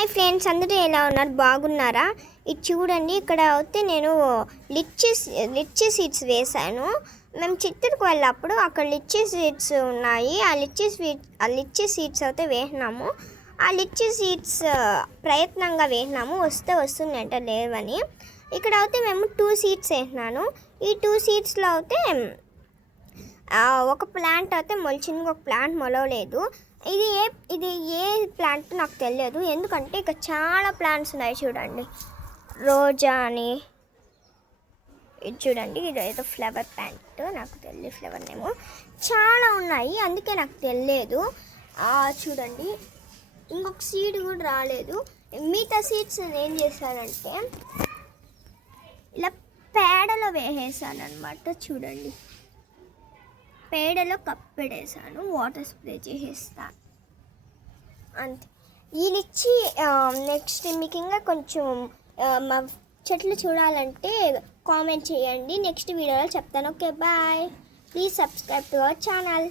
Hi friends, అందరూ ఎలా ఉన్నారు? బాగున్నారా? ఇది చూడండి, ఇక్కడ అయితే నేను లిచ్చి సీడ్స్ వేశాను. మేము చిత్తూరుకు వెళ్ళినప్పుడు అక్కడ లిచ్చి సీడ్స్ ఉన్నాయి. ఆ లిచ్చి సీడ్స్ అయితే వేసినాము. ఆ లిచ్చి సీడ్స్ ప్రయత్నంగా వేసినాము, వస్తే వస్తుందంట, లేవని. ఇక్కడ అయితే మేము 2 సీడ్స్ వేసినాను. ఈ 2 సీడ్స్లో అయితే ఒక ప్లాంట్ అయితే మొలిచింది, ఒక ప్లాంట్ మొలవలేదు. ఇది ఏ ప్లాంట్ నాకు తెలియదు, ఎందుకంటే ఇక చాలా ప్లాంట్స్ ఉన్నాయి. చూడండి, రోజా అని, ఇది చూడండి, ఇది ఏదో ఫ్లవర్ ప్లాంట్, నాకు తెలియదు ఫ్లవర్ నేమ్. చాలా ఉన్నాయి, అందుకే నాకు తెలియదు. చూడండి, ఇంకొక సీడ్ కూడా రాలేదు. మిగతా సీడ్స్ నేను ఏం చేశానంటే ఇలా పేడలో వేసేసాను అనమాట. చూడండి, పేడలో కప్పెడేసాను, వాటర్ స్ప్రే చేసేస్తాను అంతే. వీళ్ళిచ్చి నెక్స్ట్ మీకు ఇంకా కొంచెం మా చెట్లు చూడాలంటే కామెంట్ చేయండి, నెక్స్ట్ వీడియోలో చెప్తాను. Okay, bye. Please subscribe to our channel.